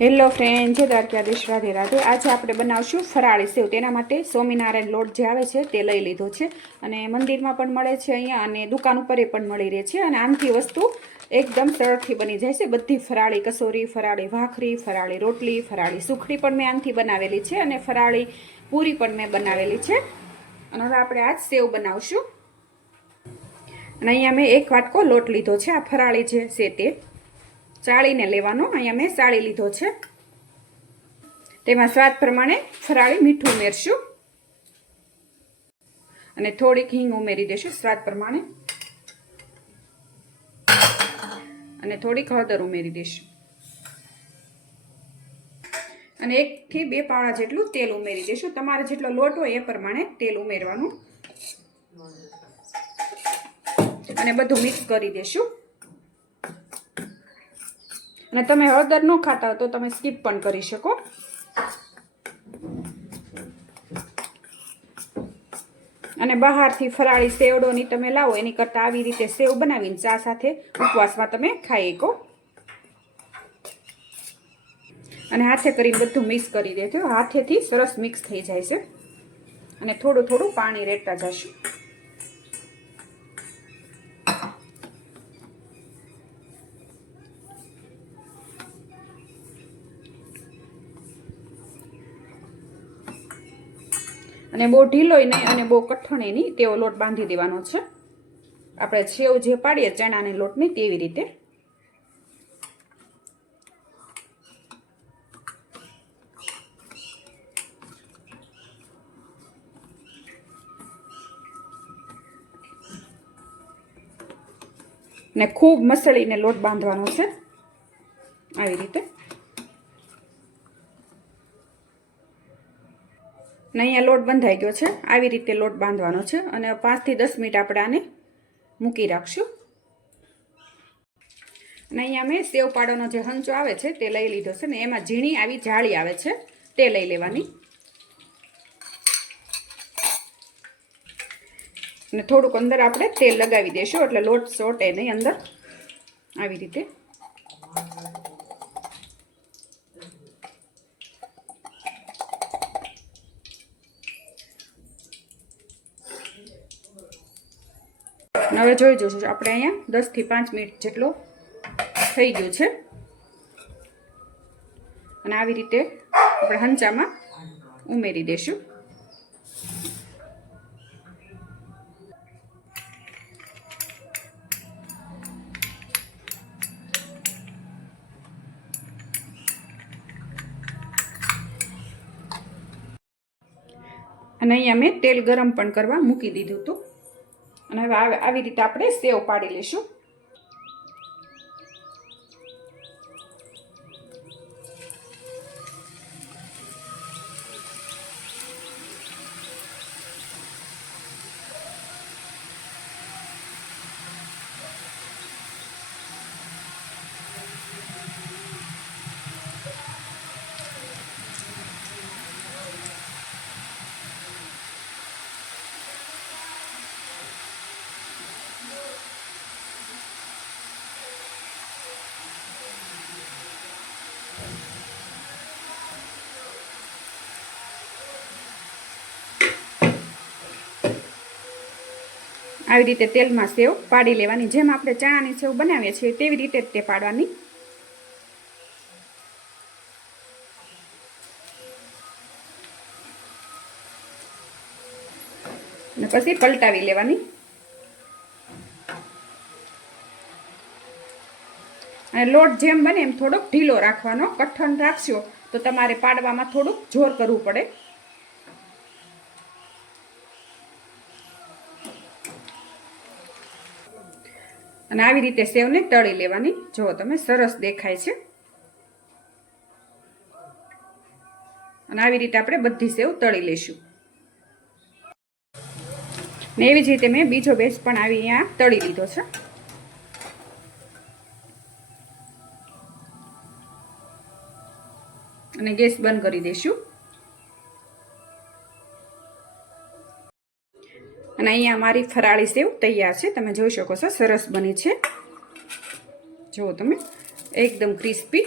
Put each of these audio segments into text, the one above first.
Hello friend જે દ્વારકાધીશ રાધે રાધે. આજે આપણે બનાવશું ફરાળી સેવ. તેના માટે સ્વામિનારાયણ લોટ જે આવે છે તે લઈ લીધો છે. અને મંદિરમાં પણ મળે છે અહીંયા અને દુકાન ઉપર પણ મળી રહે છે. અને આમથી વસ્તુ એકદમ સરળથી બની જાય છે. બધી ફરાળી કસોરી, ફરાળી ભાખરી, ફરાળી રોટલી, ફરાળી સુખડી પણ મેં આમથી બનાવેલી છે અને ફરાળી પૂરી પણ મેં બનાવેલી છે. અને હવે આપણે આજ સેવ બનાવશું. અને અહીંયા મેં એક વાટકો લોટ લીધો છે. આ ફરાળી જે છે તે. ચાળીને લેવાનો. અહીંયા મેં ચાળી લીધો છે. તેમાં સ્વાદ પ્રમાણે ફરાળી મીઠું ઉમેરશું. અને થોડીક હિંગ ઉમેરી દેશું સ્વાદ પ્રમાણે. અને થોડીક હળદર ઉમેરી દઈશું અને એકથી બે પાવડા જેટલું તેલ ઉમેરી દઈશું તમારે જેટલો લોટ હોય એ પ્રમાણે તેલ ઉમેરવાનું. અને બધું મિક્સ કરી દેશું. અને તમે હળદર ન ખાતા તો તમે સ્કીપ પણ કરી શકો. અને બહારથી ફરાળી સેવડોની તમે લાવો, એની કરતાં આવી રીતે સેવ બનાવીને ચા સાથે ઉપવાસમાં તમે ખાઈ શકો. અને હાથે કરીને બધું મિક્સ કરી દેજો. હાથેથી સરસ મિક્સ થઈ જાય છે. અને થોડું થોડું પાણી રેડતા જશું. અને બહુ ઢીલોય નહીં અને બહુ કઠણે નહીં તેવો લોટ બાંધી દેવાનો છે. આપણે છેવ જે પાડીએ ચણાની લોટની તેવી રીતે. ને ખૂબ મસળીને લોટ બાંધવાનો છે. આવી રીતે. ને અહીંયા લોટ બંધાઈ ગયો છે. આવી રીતે લોટ બાંધવાનો છે અને પાંચથી દસ મિનિટ આપણે આને મૂકી રાખશું. અને અહીંયા મેં સેવ પાડોનો જે હંચો આવે છે તે લઈ લીધો છે ને એમાં ઝીણી આવી જાળી આવે છે તે લઈ લેવાની. અને થોડુંક અંદર આપણે તેલ લગાવી દઈશું એટલે લોટ સોટે નહીં અંદર. આવી રીતે. હવે જોઈ જોશું આપણે અહીંયા દસથી પાંચ મિનિટ જેટલો થઈ ગયો છે. અને આવી રીતે આપણે હંચામાં ઉમેરી દઈશું અને અહીંયા મેં તેલ ગરમ પણ કરવા મૂકી દીધું હતું. અને હવે આવી રીતે આપણે સેવ પાડી લઈશું. આવી રીતે તેલમાં સેવ પાડી લેવાની. જેમ આપણે ચણાની સેવ બનાવીએ છીએ તેવી રીતે જ તે પાડવાની. અને પછી પલટાવી લેવાની. અને લોટ જેમ બને એમ થોડોક ઢીલો રાખવાનો. કઠણ રાખશો તો તમારે પાડવામાં થોડુંક જોર કરવું પડે. અને આવી રીતે સેવને તળી લેવાની. જુઓ તમે, સરસ દેખાય છે. અને આવી રીતે આપણે બધી સેવ તળી લઈશું. ને એવી જ રીતે મેં બીજો બેસ પણ આવી અહીંયા તળી લીધો છે. અને ગેસ બંધ કરી દઈશું. અને અહીંયા મારી ફરાળી સેવ તૈયાર છે. તમે જોઈ શકો છો, સરસ બની છે. જુઓ તમે, એકદમ ક્રિસ્પી.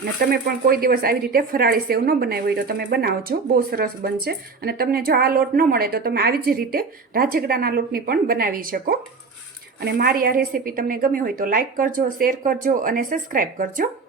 અને તમે પણ કોઈ દિવસ આવી રીતે ફરાળી સેવ ન બનાવી હોય તો તમે બનાવજો. બહુ સરસ બનશે. અને તમને જો આ લોટ ન મળે તો તમે આવી જ રીતે રાજગડાના લોટની પણ બનાવી શકો. અને મારી આ રેસીપી તમને ગમી હોય તો લાઇક કરજો, શેર કરજો અને સબસ્ક્રાઈબ કરજો.